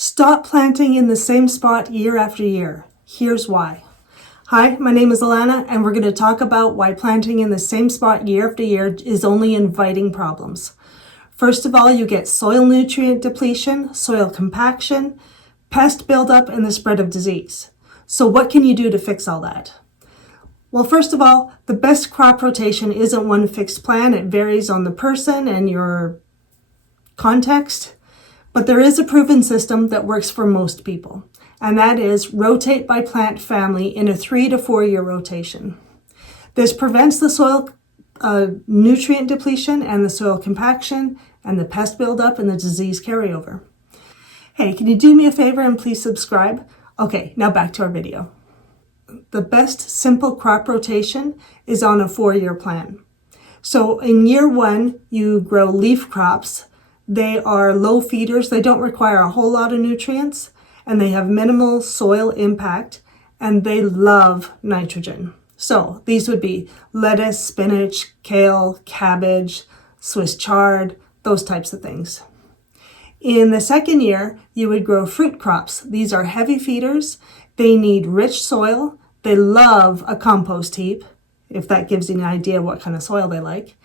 Stop planting in the same spot year after year. Here's why. Hi, my name is Alanna, and we're going to talk about why planting in the same spot year after year is only inviting problems. First of all, you get soil nutrient depletion, soil compaction, pest buildup, and the spread of disease. So what can you do to fix all that? Well, first of all, the best crop rotation isn't one fixed plan. It varies on the person and your context. But there is a proven system that works for most people, and that is rotate by plant family in a 3 to 4 year rotation. This prevents the soil nutrient depletion and the soil compaction and the pest buildup and the disease carryover. Hey, can you do me a favor and please subscribe? Okay, now back to our video. The best simple crop rotation is on a 4-year plan. So in year 1, you grow leaf crops. They are low feeders, they don't require a whole lot of nutrients, and they have minimal soil impact, and they love nitrogen. So these would be lettuce, spinach, kale, cabbage, Swiss chard, those types of things. In the second year, you would grow fruit crops. These are heavy feeders, they need rich soil, they love a compost heap, if that gives you an idea what kind of soil they like.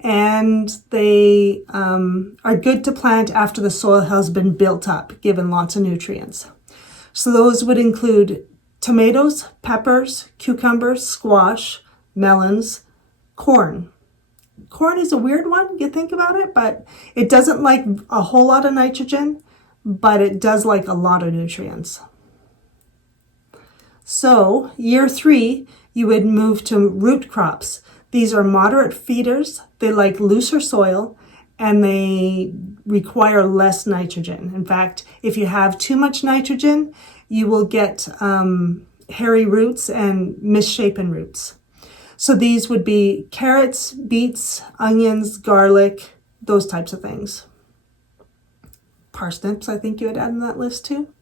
And they are good to plant after the soil has been built up, given lots of nutrients. So those would include tomatoes, peppers, cucumbers, squash, melons, corn. Corn is a weird one, you think about it, but it doesn't like a whole lot of nitrogen, but it does like a lot of nutrients. So year 3, you would move to root crops. These are moderate feeders, they like looser soil, and they require less nitrogen. In fact, if you have too much nitrogen, you will get hairy roots and misshapen roots. So these would be carrots, beets, onions, garlic, those types of things. Parsnips, I think you would add in that list too.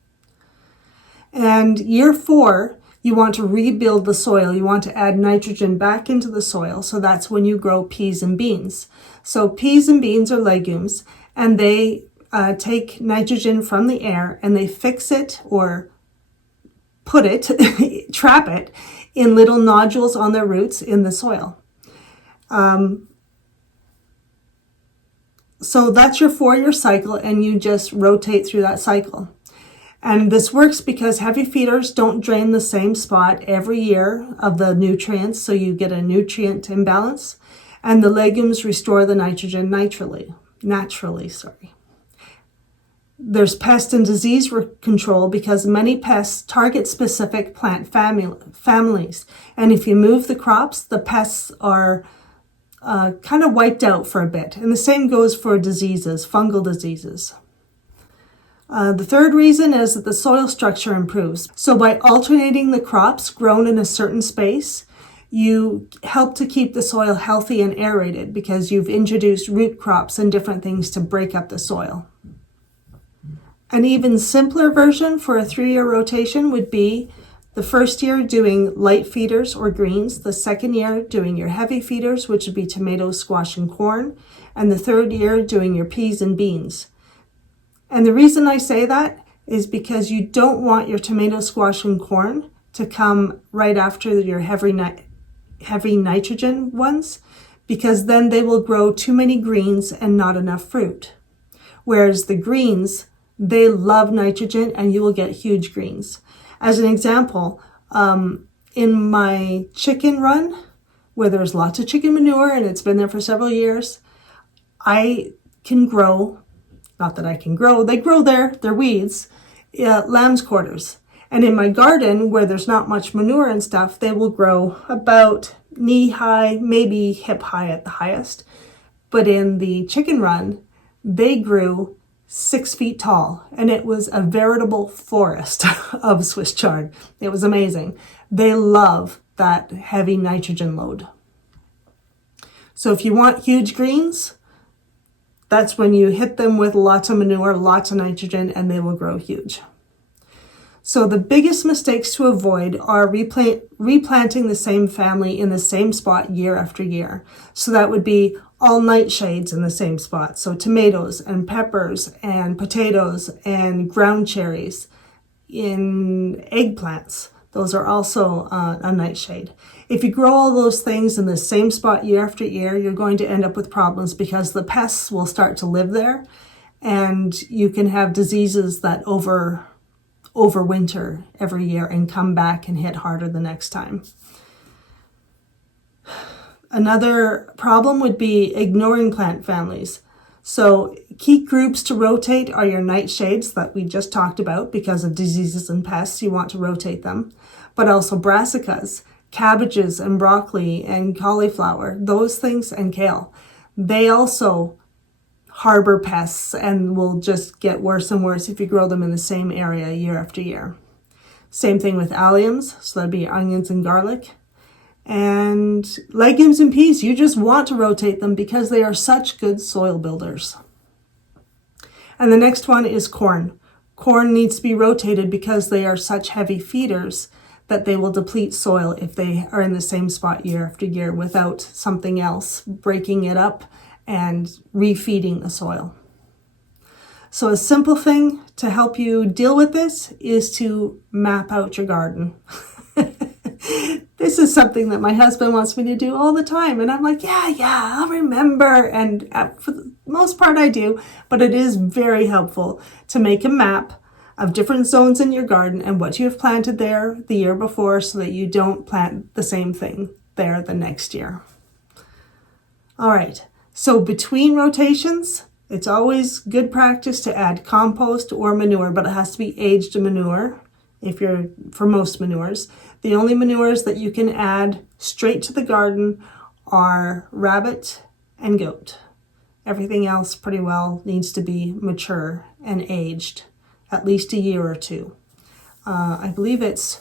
And year 4, you want to rebuild the soil. You want to add nitrogen back into the soil. So that's when you grow peas and beans. So peas and beans are legumes, and they take nitrogen from the air and they fix it or put it, trap it in little nodules on their roots in the soil. So that's your 4-year cycle, and you just rotate through that cycle. And this works because heavy feeders don't drain the same spot every year of the nutrients, so you get a nutrient imbalance, and the legumes restore the nitrogen naturally. There's pest and disease control because many pests target specific plant families, and if you move the crops, the pests are kind of wiped out for a bit. And the same goes for diseases, fungal diseases. The third reason is that the soil structure improves. So by alternating the crops grown in a certain space, you help to keep the soil healthy and aerated because you've introduced root crops and different things to break up the soil. An even simpler version for a 3-year rotation would be the first year doing light feeders or greens, the second year doing your heavy feeders, which would be tomatoes, squash, and corn, and the third year doing your peas and beans. And the reason I say that is because you don't want your tomato, squash, and corn to come right after your heavy nitrogen ones, because then they will grow too many greens and not enough fruit. Whereas the greens, they love nitrogen and you will get huge greens. As an example, in my chicken run, where there's lots of chicken manure and it's been there for several years, I can grow, not that I can grow, they grow there, they're weeds, lamb's quarters. And in my garden, where there's not much manure and stuff, they will grow about knee high, maybe hip high at the highest. But in the chicken run, they grew 6 feet tall, and it was a veritable forest of Swiss chard. It was amazing. They love that heavy nitrogen load. So if you want huge greens, that's when you hit them with lots of manure, lots of nitrogen, and they will grow huge. So the biggest mistakes to avoid are replanting the same family in the same spot year after year. So that would be all nightshades in the same spot. So tomatoes and peppers and potatoes and ground cherries in eggplants. Those are also a nightshade. If you grow all those things in the same spot year after year, you're going to end up with problems because the pests will start to live there, and you can have diseases that overwinter every year and come back and hit harder the next time. Another problem would be ignoring plant families. So key groups to rotate are your nightshades that we just talked about because of diseases and pests. You want to rotate them. But also brassicas, cabbages and broccoli and cauliflower, those things, and kale. They also harbor pests and will just get worse and worse if you grow them in the same area year after year. Same thing with alliums, so that'd be onions and garlic. And legumes and peas, you just want to rotate them because they are such good soil builders. And the next one is corn. Corn needs to be rotated because they are such heavy feeders that they will deplete soil if they are in the same spot year after year without something else breaking it up and refeeding the soil. So a simple thing to help you deal with this is to map out your garden. This is something that my husband wants me to do all the time. And I'm like, yeah, I'll remember. And for the most part I do, but it is very helpful to make a map of different zones in your garden and what you have planted there the year before so that you don't plant the same thing there the next year. All right, so between rotations, it's always good practice to add compost or manure, but it has to be aged manure for most manures. The only manures that you can add straight to the garden are rabbit and goat. Everything else pretty well needs to be mature and aged at least a year or two. I believe it's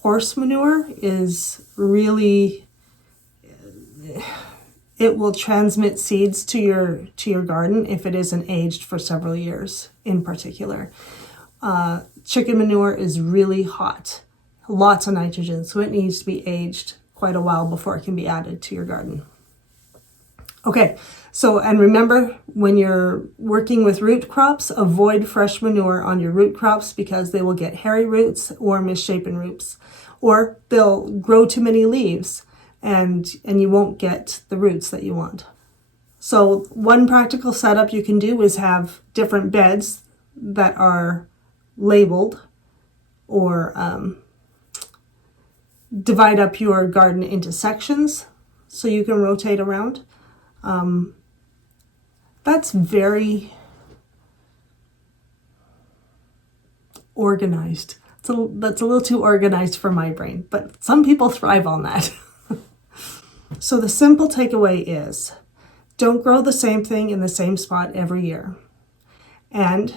horse manure is really, it will transmit seeds to your garden if it isn't aged for several years in particular. Chicken manure is really hot, lots of nitrogen, so it needs to be aged quite a while before it can be added to your garden. Okay, so, and remember, when you're working with root crops, avoid fresh manure on your root crops because they will get hairy roots or misshapen roots, or they'll grow too many leaves and you won't get the roots that you want. So one practical setup you can do is have different beds that are labeled, or divide up your garden into sections so you can rotate around. That's very organized. That's a little too organized for my brain, but some people thrive on that. So the simple takeaway is, don't grow the same thing in the same spot every year. And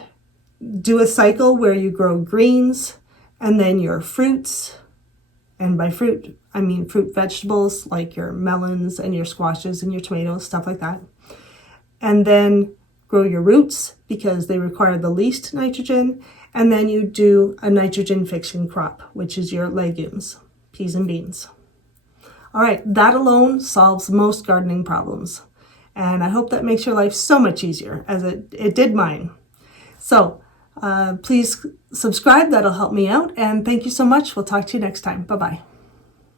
do a cycle where you grow greens and then your fruits. And by fruit, I mean fruit vegetables like your melons and your squashes and your tomatoes, stuff like that. And then grow your roots because they require the least nitrogen. And then you do a nitrogen fixing crop, which is your legumes, peas and beans. All right, that alone solves most gardening problems. And I hope that makes your life so much easier as it did mine. So please subscribe, that'll help me out. And thank you so much. We'll talk to you next time. Bye-bye.